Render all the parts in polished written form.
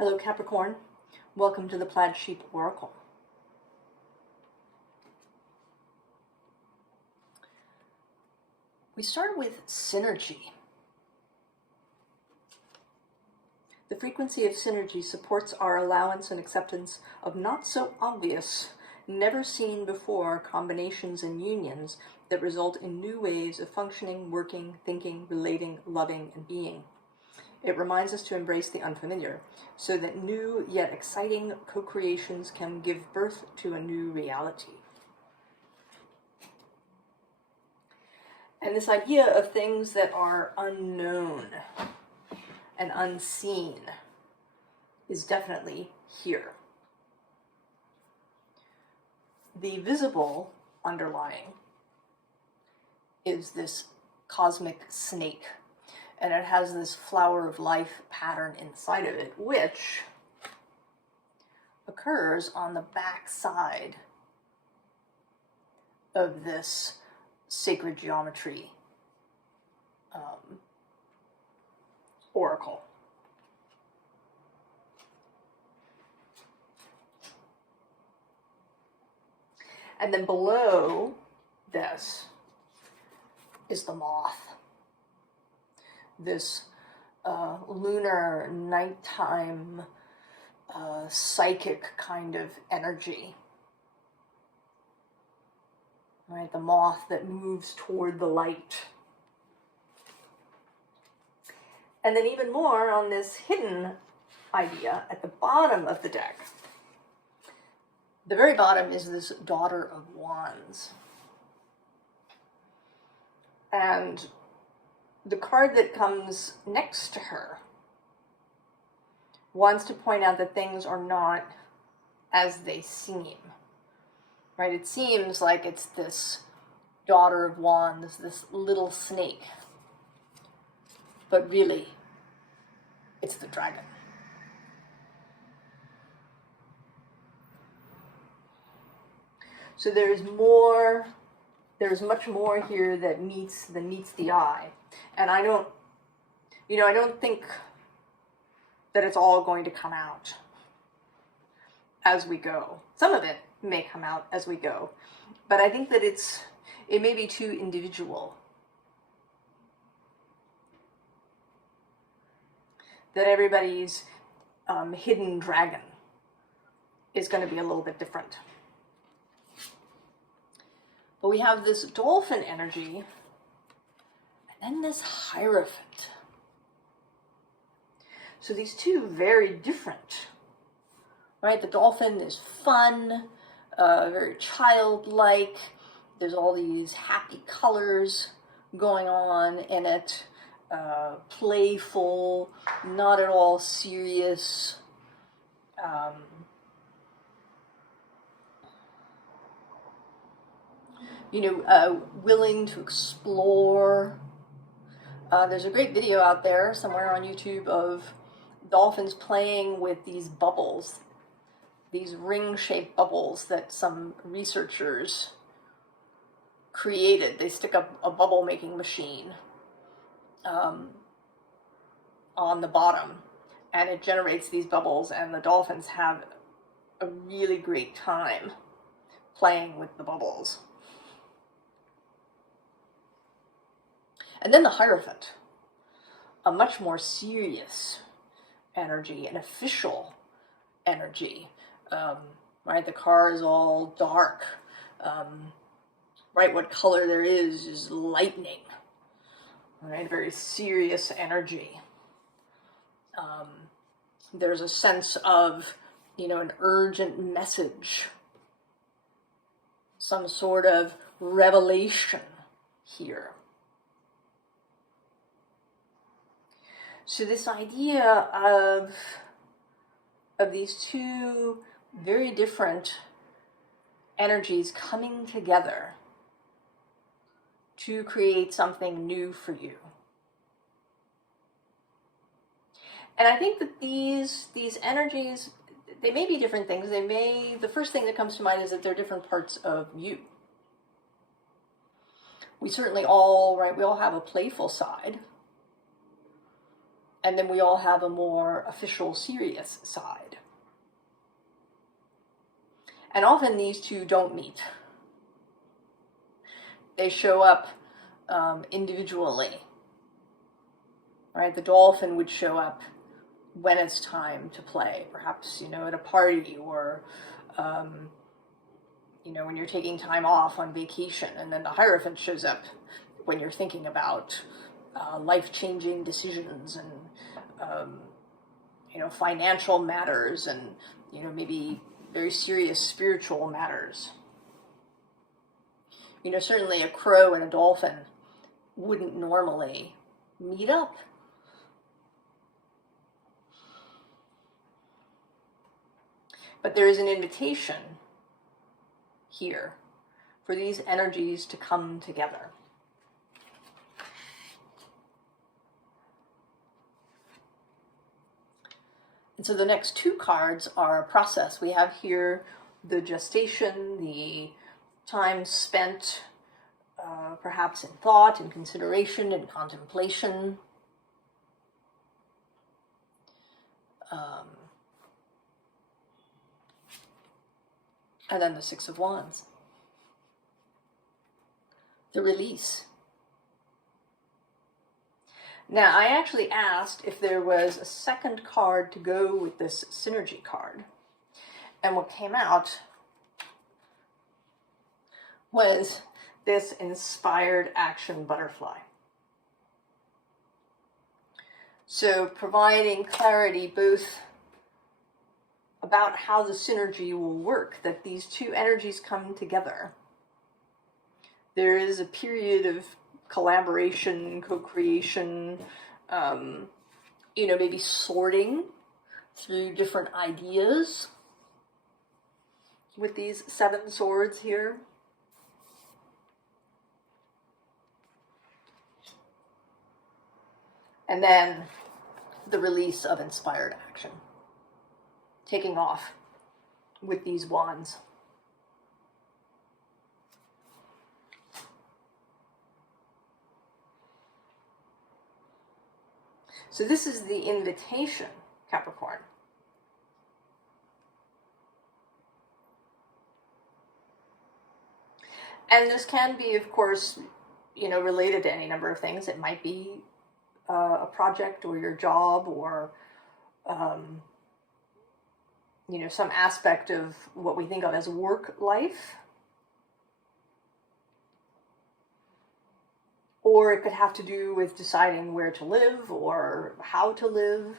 Hello Capricorn, welcome to the Plaid Sheep Oracle. We start with synergy. The frequency of synergy supports our allowance and acceptance of not so obvious, never seen before combinations and unions that result in new ways of functioning, working, thinking, relating, loving, and being. It reminds us to embrace the unfamiliar, so that new yet exciting co-creations can give birth to a new reality. And this idea of things that are unknown and unseen is definitely here. The visible underlying is this cosmic snake. And it has this flower of life pattern inside of it, which occurs on the back side of this sacred geometry oracle. And then below this is the moth. This lunar, nighttime, psychic kind of energy. Right, the moth that moves toward the light. And then even more on this hidden idea at the bottom of the deck. The very bottom is this Daughter of Wands. And the card that comes next to her wants to point out that things are not as they seem, right? It seems like it's this Daughter of Wands, this little snake, but really, it's the dragon. So there's much more here that meets the eye. And I don't think that it's all going to come out as we go. Some of it may come out as we go, but I think that it may be too individual. That everybody's hidden dragon is going to be a little bit different. But we have this dolphin energy, and then this Hierophant. So these two very different, right? The dolphin is fun, very childlike. There's all these happy colors going on in it, playful, not at all serious. Willing to explore. There's a great video out there somewhere on YouTube of dolphins playing with these bubbles, these ring-shaped bubbles that some researchers created. They stick up a bubble-making machine on the bottom, and it generates these bubbles, and the dolphins have a really great time playing with the bubbles. And then the Hierophant, a much more serious energy, an official energy, right? The car is all dark, right? What color there is lightning, right? Very serious energy. There's a sense of, an urgent message, some sort of revelation here. So this idea of these two very different energies coming together to create something new for you. And I think that these energies, they may be different things. The first thing that comes to mind is that they're different parts of you. We certainly all, right, we all have a playful side. And then we all have a more official, serious side. And often these two don't meet. They show up individually, right? The dolphin would show up when it's time to play, perhaps, at a party, or, when you're taking time off on vacation. And then the Hierophant shows up when you're thinking about life-changing decisions and, financial matters and, maybe very serious spiritual matters. Certainly a crow and a dolphin wouldn't normally meet up. But there is an invitation here for these energies to come together. And so the next two cards are a process. We have here the gestation, the time spent perhaps in thought, in consideration, in contemplation. And then the Six of Wands. The release. Now, I actually asked if there was a second card to go with this synergy card. And what came out was this inspired action butterfly. So providing clarity both about how the synergy will work, that these two energies come together. There is a period of collaboration, co-creation, maybe sorting through different ideas with these 7 swords here. And then the release of inspired action. Taking off with these wands. So this is the invitation, Capricorn. And this can be, of course, related to any number of things. It might be a project or your job or, some aspect of what we think of as work life. Or it could have to do with deciding where to live or how to live.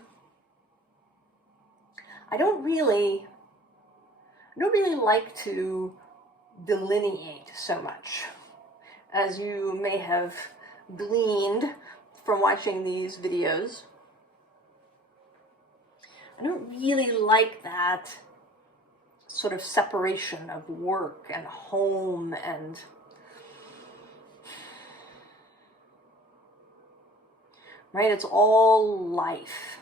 I don't really like to delineate so much, as you may have gleaned from watching these videos. I don't really like that sort of separation of work and home and right? It's all life.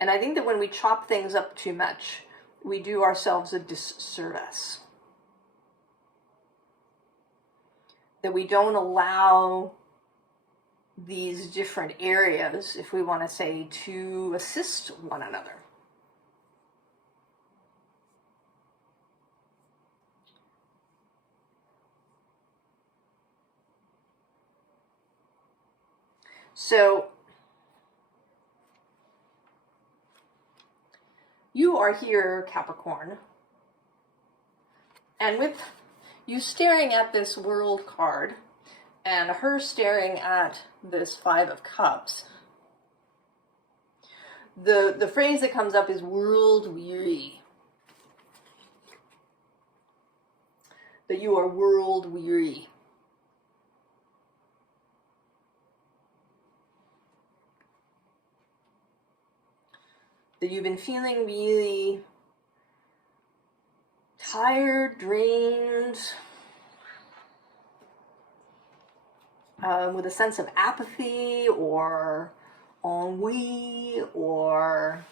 And I think that when we chop things up too much, we do ourselves a disservice. That we don't allow these different areas, if we want to say, to assist one another. So you are here, Capricorn, and with you staring at this World card and her staring at this 5 of Cups, the phrase that comes up is world weary. That you are world weary. That you've been feeling really tired, drained, with a sense of apathy or ennui or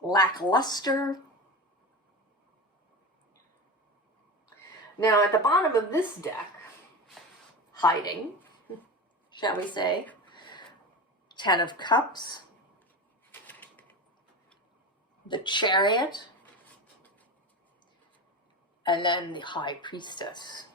lackluster. Now, at the bottom of this deck, hiding, shall we say, 10 of Cups, the Chariot, and then the High Priestess.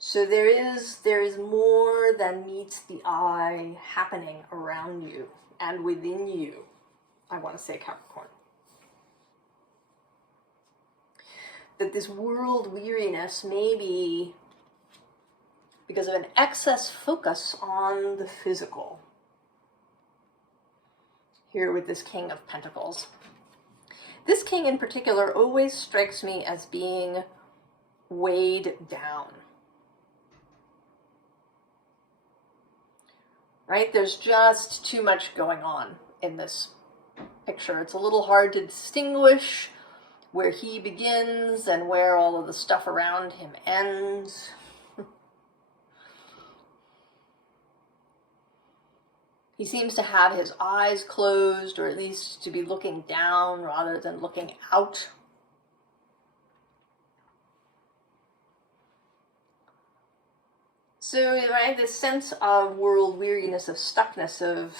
So there is more than meets the eye happening around you and within you, I want to say, Capricorn. That this world weariness may be because of an excess focus on the physical. Here with this King of Pentacles. This king in particular always strikes me as being weighed down. Right? There's just too much going on in this picture. It's a little hard to distinguish where he begins and where all of the stuff around him ends. He seems to have his eyes closed, or at least to be looking down rather than looking out. So, right, this sense of world weariness, of stuckness, of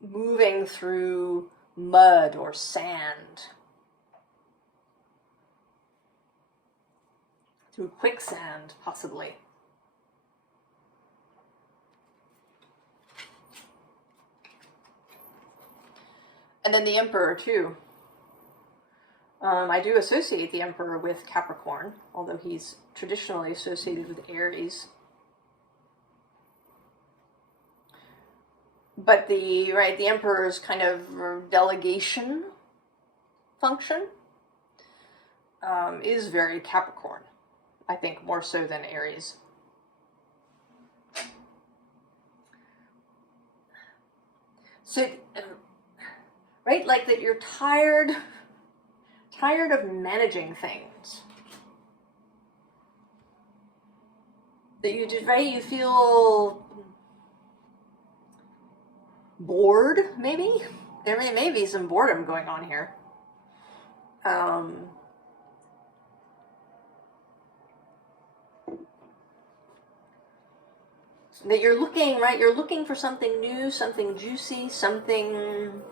moving through mud or sand, through quicksand, possibly. And then the Emperor, too. I do associate the Emperor with Capricorn, although he's traditionally associated with Aries. But the Emperor's kind of delegation function is very Capricorn, I think, more so than Aries. So, right, like that you're tired of managing things. That you just, right, you feel bored, maybe? There may be some boredom going on here. That you're looking, right, you're looking for something new, something juicy, something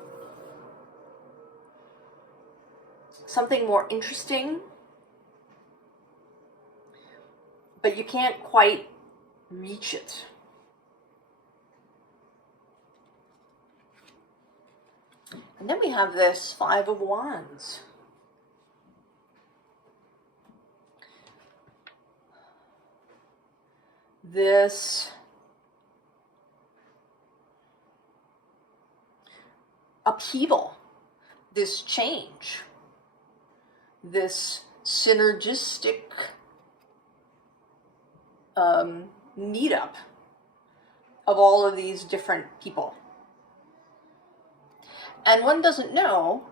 more interesting, but you can't quite reach it. And then we have this Five of Wands. This upheaval, this change, this synergistic meetup of all of these different people. And one doesn't know,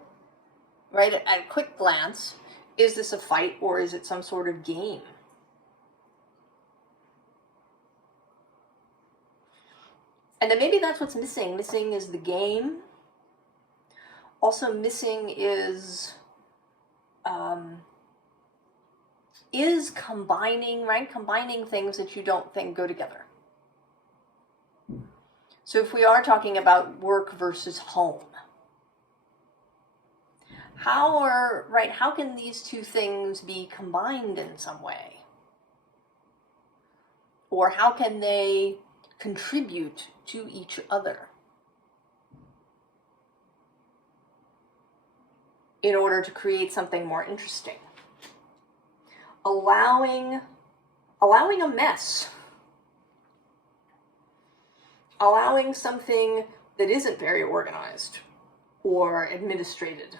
right, at a quick glance, is this a fight or is it some sort of game? And then maybe that's what's missing. Missing is the game. Also missing is combining, right? Combining things that you don't think go together. So if we are talking about work versus home, how can these two things be combined in some way? Or how can they contribute to each other in order to create something more interesting? Allowing a mess. Allowing something that isn't very organized or administrated.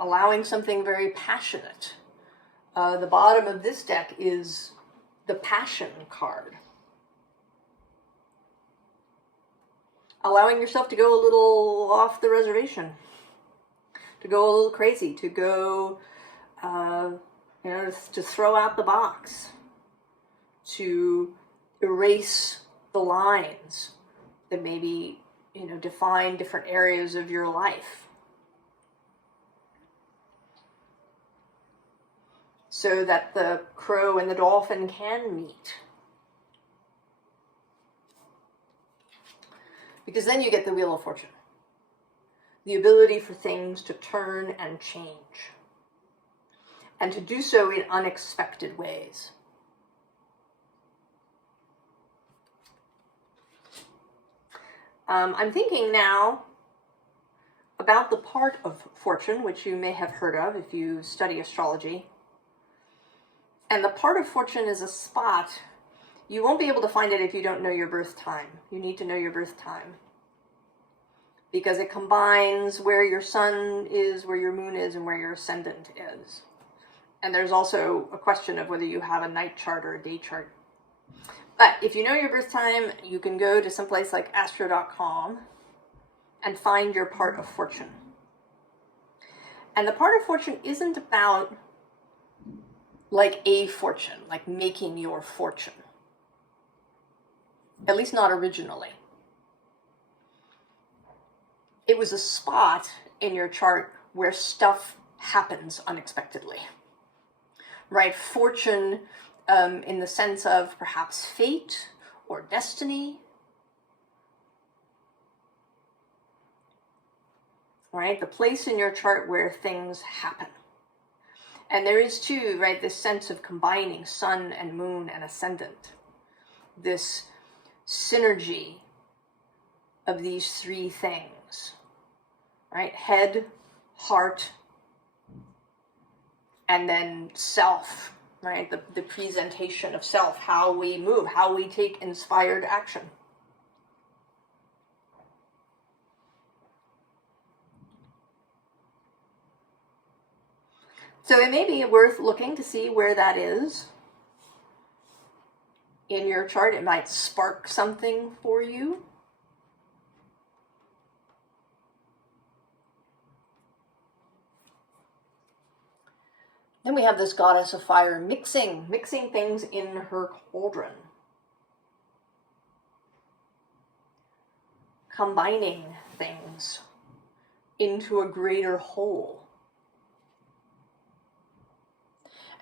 Allowing something very passionate. The bottom of this deck is the Passion card. Allowing yourself to go a little off the reservation. To go a little crazy. To go, to throw out the box. To erase the lines that maybe define different areas of your life, so that the crow and the dolphin can meet. Because then you get the Wheel of Fortune. The ability for things to turn and change. And to do so in unexpected ways. I'm thinking now about the part of fortune, which you may have heard of if you study astrology. And the part of fortune is a spot. You won't be able to find it if you don't know your birth time. You need to know your birth time. Because it combines where your sun is, where your moon is, and where your ascendant is. And there's also a question of whether you have a night chart or a day chart. But if you know your birth time, you can go to someplace like astro.com and find your part of fortune. And the part of fortune isn't about like a fortune, like making your fortune. At least not originally. It was a spot in your chart where stuff happens unexpectedly. Right? Fortune in the sense of perhaps fate or destiny. Right? The place in your chart where things happen. And there is too, right, this sense of combining sun and moon and ascendant. This synergy of these three things. Right? Head, heart, and then self, right? The presentation of self, how we move, how we take inspired action. So it may be worth looking to see where that is in your chart. It might spark something for you. Then we have this goddess of fire mixing things in her cauldron. Combining things into a greater whole.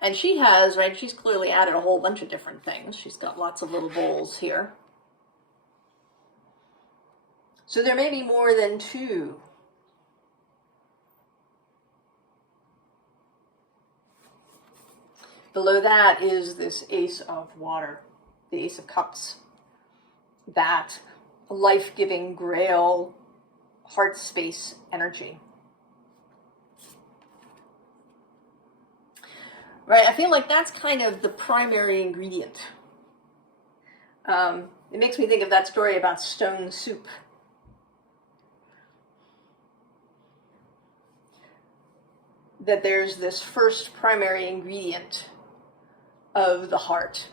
And she has, right, she's clearly added a whole bunch of different things. She's got lots of little bowls here. So there may be more than two. Below that is this Ace of Water, the Ace of Cups. That life-giving grail, heart space energy. Right, I feel like that's kind of the primary ingredient. It makes me think of that story about stone soup. That there's this first primary ingredient of the heart.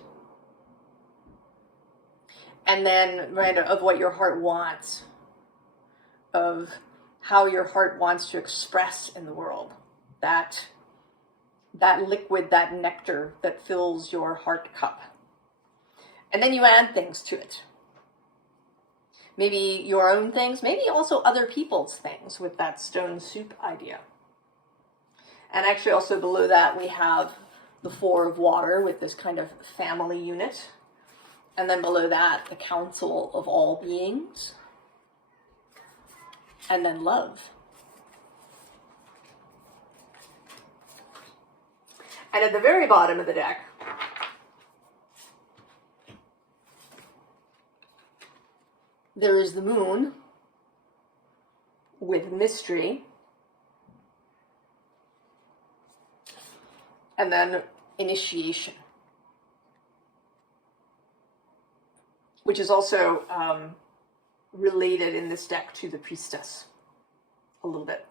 And then, right, of what your heart wants. Of how your heart wants to express in the world. That liquid, that nectar that fills your heart cup. And then you add things to it. Maybe your own things, maybe also other people's things with that stone soup idea. And actually also below that we have the Four of Water with this kind of family unit. And then below that, the Council of All Beings. And then love. And at the very bottom of the deck, there is the moon with mystery. And then initiation. Which is also related in this deck to the priestess. A little bit.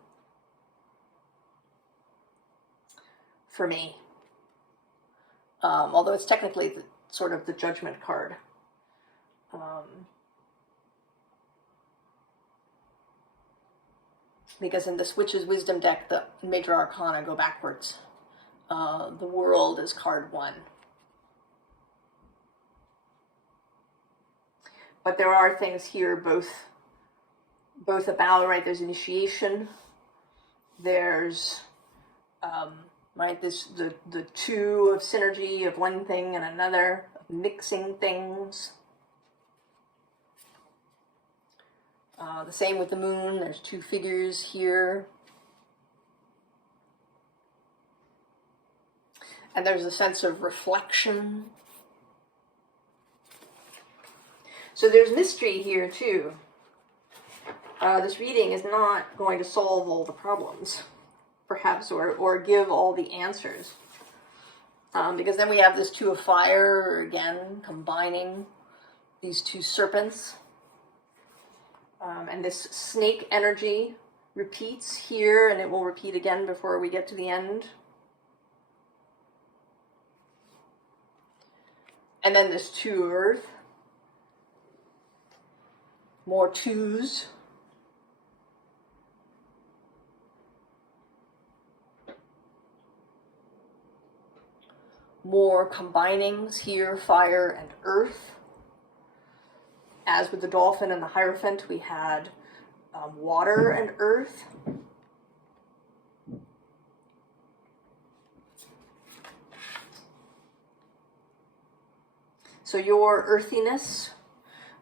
For me. Although it's technically sort of the judgment card. Because in this Witch's Wisdom deck, the major arcana go backwards. The World is card 1. But there are things here both both about, right, there's initiation, there's, right, the two of synergy of one thing and another, of mixing things. The same with the moon, there's two figures here. And there's a sense of reflection. So there's mystery here too. This reading is not going to solve all the problems, perhaps, or give all the answers. Because then we have this two of fire, again, combining these two serpents. And this snake energy repeats here, and it will repeat again before we get to the end. And then this two of earth. More twos. More combinings here, fire and earth. As with the dolphin and the Hierophant, we had water and earth. So your earthiness,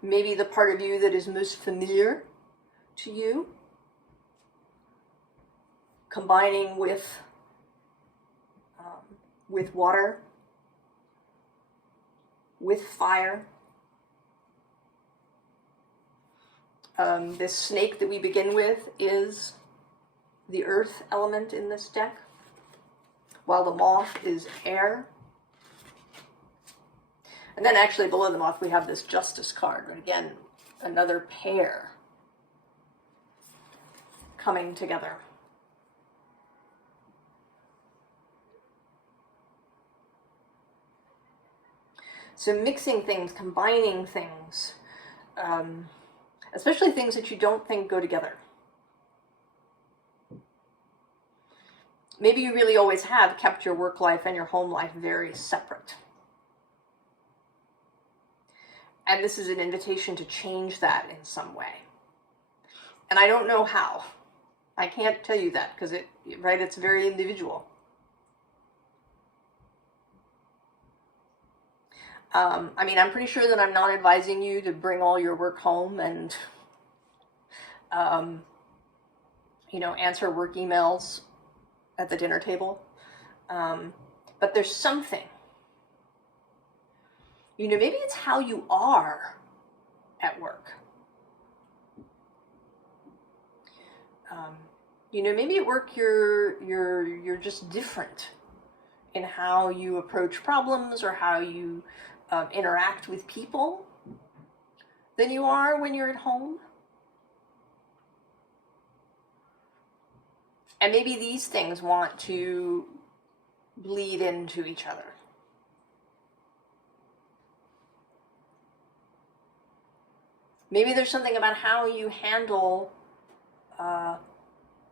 maybe the part of you that is most familiar to you, combining with water, with fire. This snake that we begin with is the earth element in this deck, while the moth is air. And then actually below the moth we have this Justice card, but again, another pair coming together. So mixing things, combining things, especially things that you don't think go together. Maybe you really always have kept your work life and your home life very separate. And this is an invitation to change that in some way. And I don't know how. I can't tell you that because it's very individual. I mean, I'm pretty sure that I'm not advising you to bring all your work home and, answer work emails at the dinner table. But there's something. Maybe it's how you are at work. Maybe at work you're just different in how you approach problems or how you interact with people than you are when you're at home. And maybe these things want to bleed into each other. Maybe there's something about how you handle, how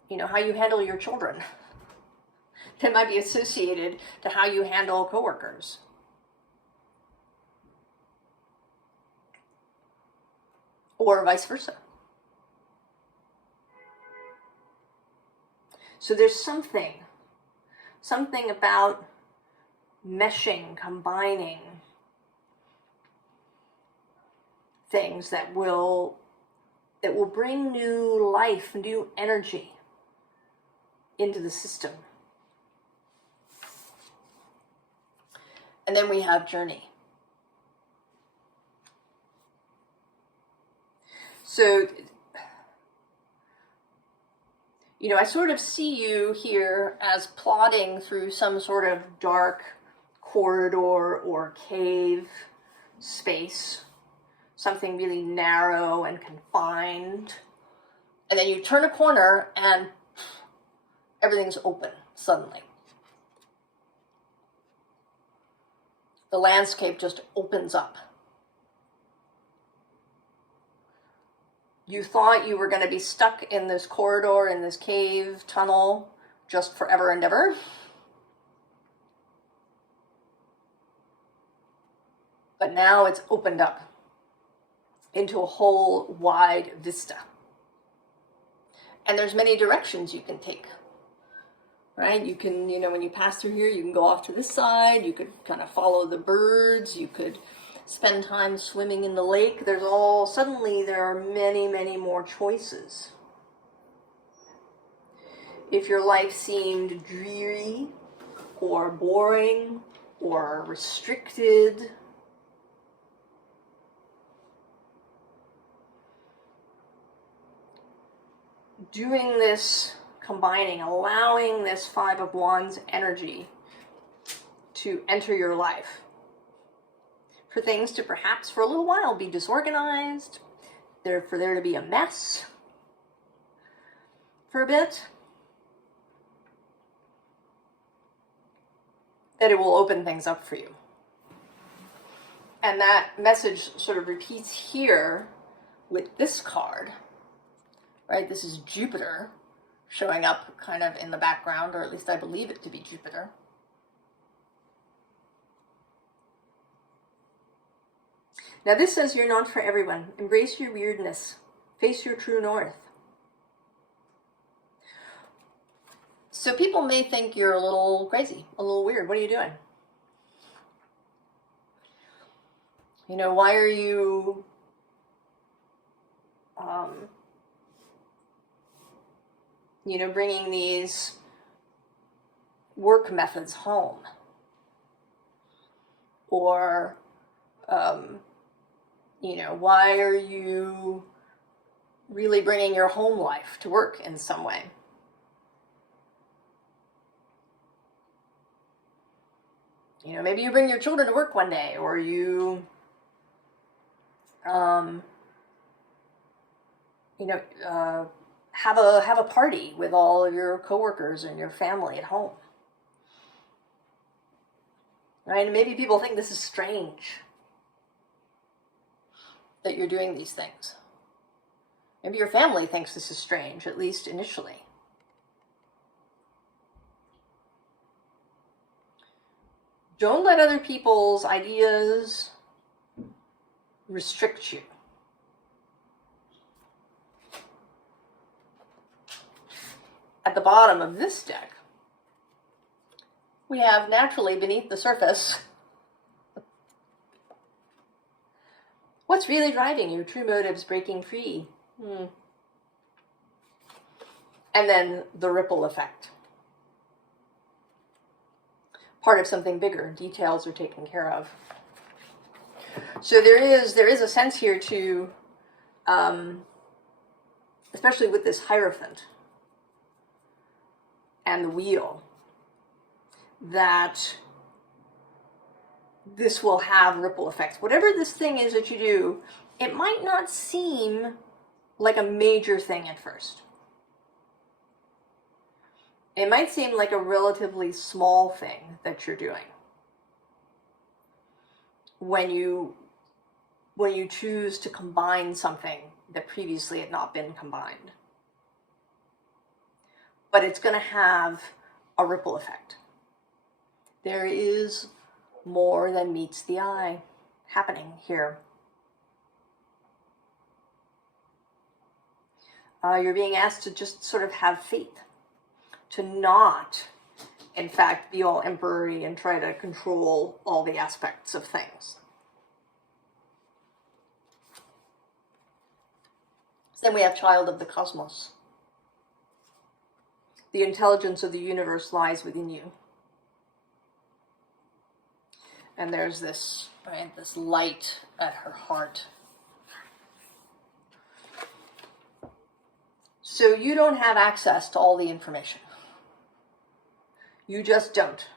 you handle your children that might be associated to how you handle coworkers. Or vice versa. So there's something about meshing, combining things that will bring new life, new energy into the system. And then we have journey. So, I sort of see you here as plodding through some sort of dark corridor or cave space, something really narrow and confined. And then you turn a corner and everything's open suddenly. The landscape just opens up. You thought you were going to be stuck in this corridor, in this cave tunnel, just forever and ever. But now it's opened up into a whole wide vista. And there's many directions you can take, right? You can, when you pass through here, you can go off to this side. You could kind of follow the birds. You could spend time swimming in the lake. Suddenly there are many, many more choices. If your life seemed dreary or boring or restricted, doing this, combining, allowing this Five of Wands energy to enter your life, for things to perhaps for a little while be disorganized, for there to be a mess for a bit, that it will open things up for you. And that message sort of repeats here with this card, right? This is Jupiter showing up kind of in the background, or at least I believe it to be Jupiter. Now this says you're not for everyone. Embrace your weirdness. Face your true north. So people may think you're a little crazy, a little weird. What are you doing? Why are you bringing these work methods home? Or, why are you really bringing your home life to work in some way? Maybe you bring your children to work one day, or you, have a party with all of your coworkers and your family at home. Right? And maybe people think this is strange that you're doing these things. Maybe your family thinks this is strange, at least initially. Don't let other people's ideas restrict you. At the bottom of this deck, we have naturally beneath the surface, what's really driving you? True motives, breaking free. And then the ripple effect. Part of something bigger. Details are taken care of. So there is a sense here to, especially with this Hierophant and the wheel, that this will have ripple effects. Whatever this thing is that you do, it might not seem like a major thing at first. It might seem like a relatively small thing that you're doing when you choose to combine something that previously had not been combined. But it's going to have a ripple effect. There is more than meets the eye happening here. You're being asked to just sort of have faith, to not, in fact, be all emperor-y and try to control all the aspects of things. Then we have Child of the Cosmos. The intelligence of the universe lies within you. And there's this, right, this light at her heart. So you don't have access to all the information. You just don't.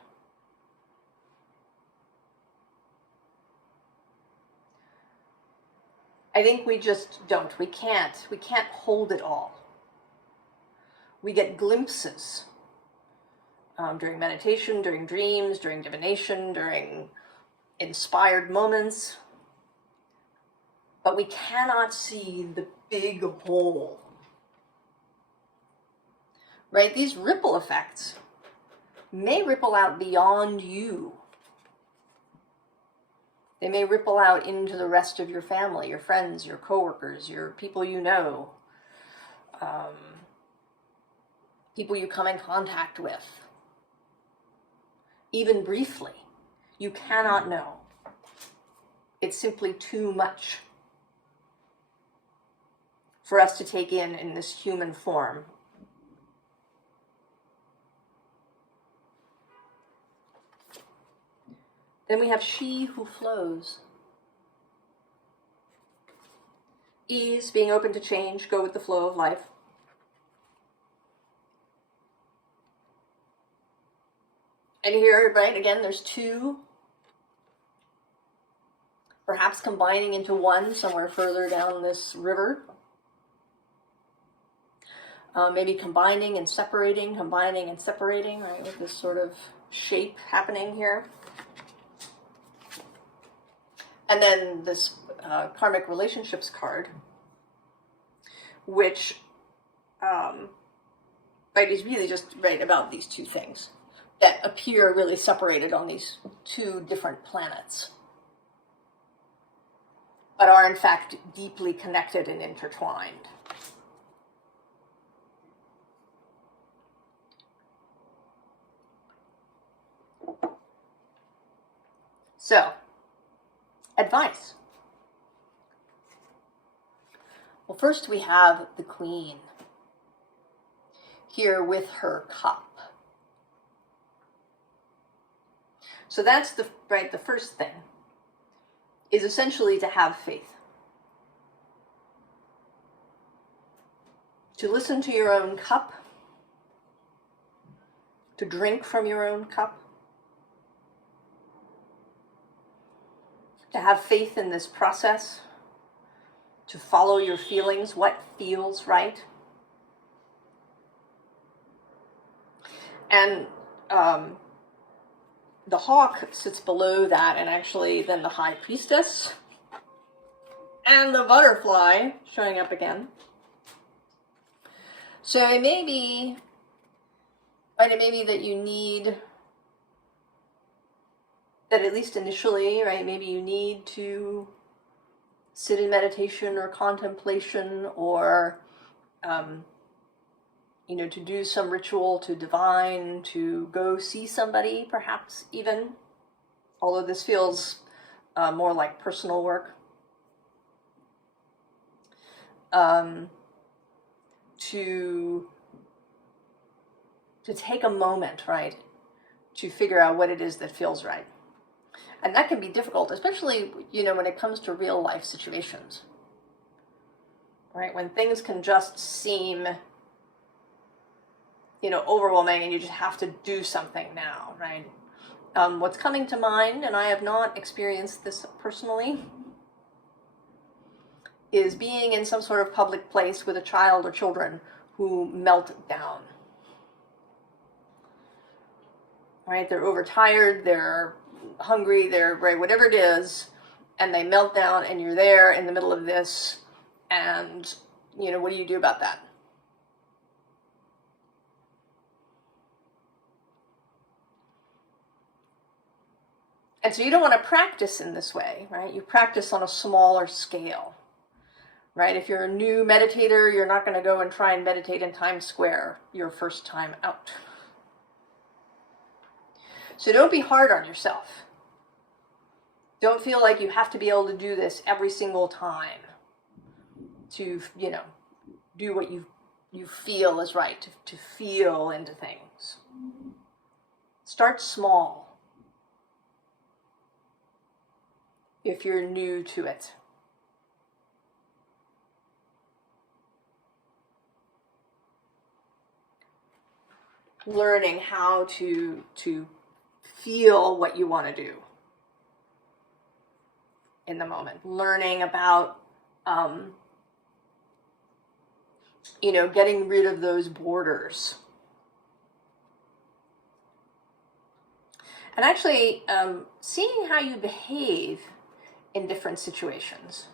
I think we just don't. We can't hold it all. We get glimpses during meditation, during dreams, during divination, during inspired moments. But we cannot see the big whole. Right? These ripple effects may ripple out beyond you. They may ripple out into the rest of your family, your friends, your coworkers, your people you know. people you come in contact with, even briefly. You cannot know. It's simply too much for us to take in this human form. Then we have she who flows. Ease, being open to change, go with the flow of life. And here, right, again, there's two, perhaps combining into one somewhere further down this river. Maybe combining and separating, right, with this sort of shape happening here. And then this karmic relationships card, which right, is really just right about these two things that appear really separated on these two different planets, but are in fact deeply connected and intertwined. So, advice. Well, first we have the Queen here with her cup. So that's the first thing is essentially to have faith. To listen to your own cup, to drink from your own cup, to have faith in this process, to follow your feelings, what feels right. And the hawk sits below that, and actually then the high priestess and the butterfly showing up again. So it may be, right, it may be that you need, that at least initially, right, maybe you need to sit in meditation or contemplation or, to do some ritual to divine, to go see somebody, perhaps even, although this feels more like personal work. To take a moment, right, to figure out what it is that feels right. And that can be difficult, especially, when it comes to real life situations, right? When things can just seem, overwhelming and you just have to do something now, right? What's coming to mind, and I have not experienced this personally, is being in some sort of public place with a child or children who melt down. Right? They're overtired, they're hungry, they're, right, whatever it is, and they melt down, and you're there in the middle of this, and, what do you do about that? And so you don't want to practice in this way, right? You practice on a smaller scale, right? If you're a new meditator, you're not going to go and try and meditate in Times Square your first time out. So don't be hard on yourself. Don't feel like you have to be able to do this every single time to, do what you feel is right, to feel into things. Start small if you're new to it. Learning how to feel what you want to do in the moment. Learning about, getting rid of those borders. And actually, seeing how you behave in different situations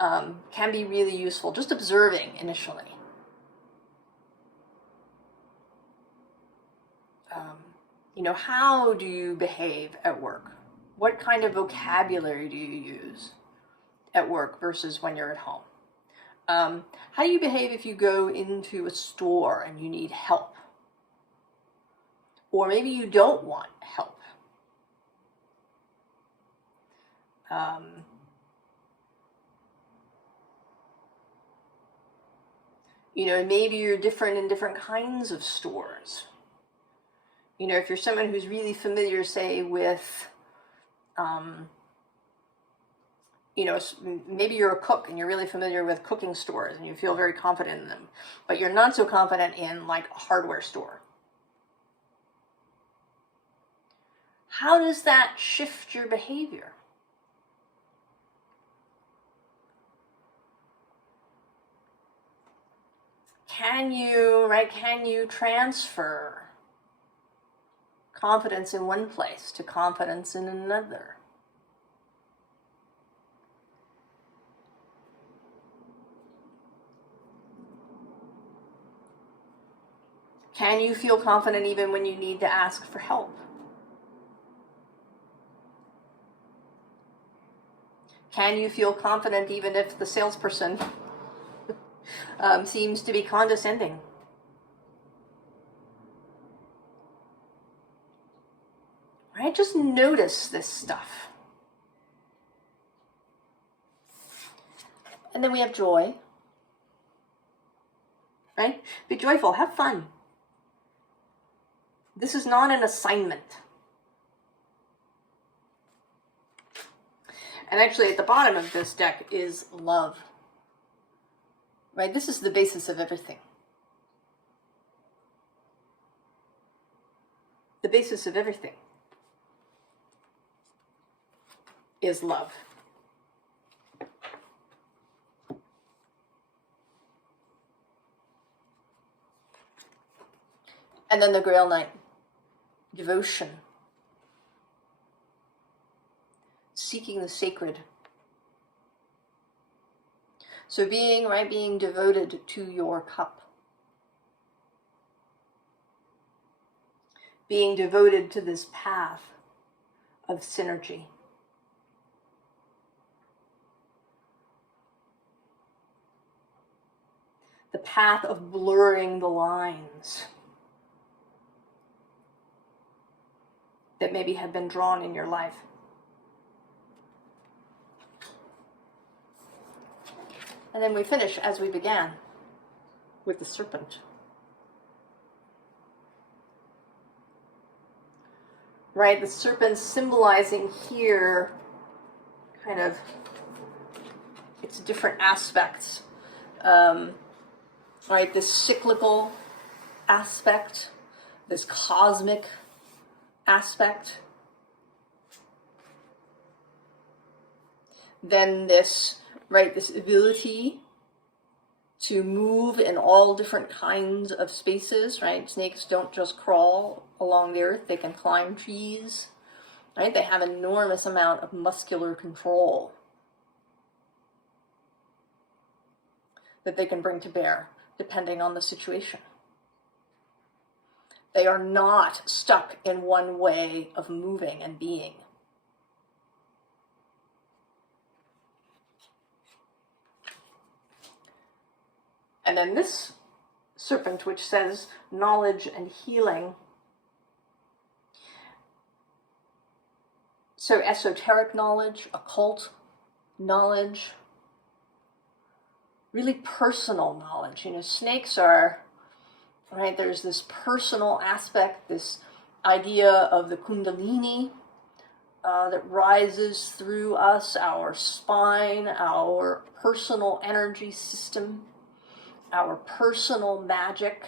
can be really useful. Just observing initially. How do you behave at work? What kind of vocabulary do you use at work versus when you're at home? How do you behave if you go into a store and you need help? Or maybe you don't want help. You know, maybe you're different in different kinds of stores. You know, if you're someone who's really familiar, say, with, you know, maybe you're a cook and you're really familiar with cooking stores and you feel very confident in them, but you're not so confident in, like, a hardware store. How does that shift your behavior? Can you transfer confidence in one place to confidence in another? Can you feel confident even when you need to ask for help? Can you feel confident even if the salesperson seems to be condescending? Right? Just notice this stuff. And then we have joy. Right? Be joyful. Have fun. This is not an assignment. And actually, at the bottom of this deck is love. Right? This is the basis of everything. The basis of everything is love. And then the Grail Knight, devotion, seeking the sacred. So being devoted to your cup. Being devoted to this path of synergy. The path of blurring the lines that maybe have been drawn in your life. And then we finish as we began, with the serpent. Right, the serpent symbolizing here kind of its different aspects. Right, this cyclical aspect, this cosmic aspect. Then this ability to move in all different kinds of spaces, right? Snakes don't just crawl along the earth, they can climb trees, right? They have an enormous amount of muscular control that they can bring to bear, depending on the situation. They are not stuck in one way of moving and being. And then this serpent, which says knowledge and healing. So esoteric knowledge, occult knowledge, really personal knowledge. You know, snakes are, right, there's this personal aspect, this idea of the kundalini that rises through us, our spine, our personal energy system, our personal magic,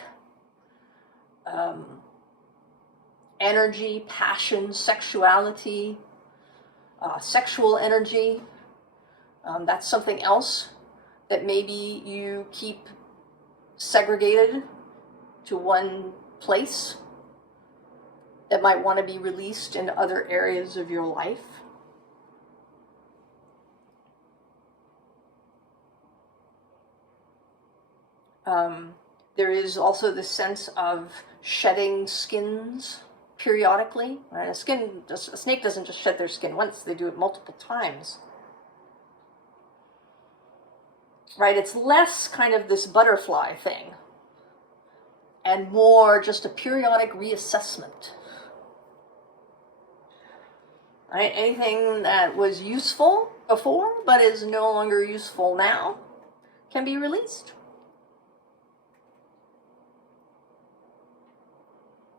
energy, passion, sexuality, sexual energy. That's something else that maybe you keep segregated to one place that might want to be released in other areas of your life. There is also the sense of shedding skins periodically. Right? A snake doesn't just shed their skin once, they do it multiple times. right? It's less kind of this butterfly thing and more just a periodic reassessment. Right? Anything that was useful before but is no longer useful now can be released.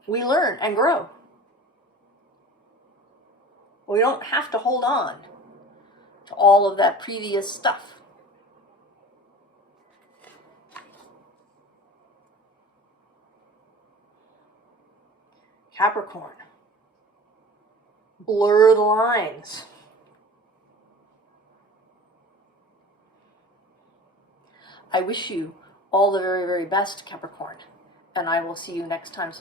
We learn and grow. We don't have to hold on to all of that previous stuff. Capricorn. Blur the lines. I wish you all the very, very best, Capricorn, and I will see you next time.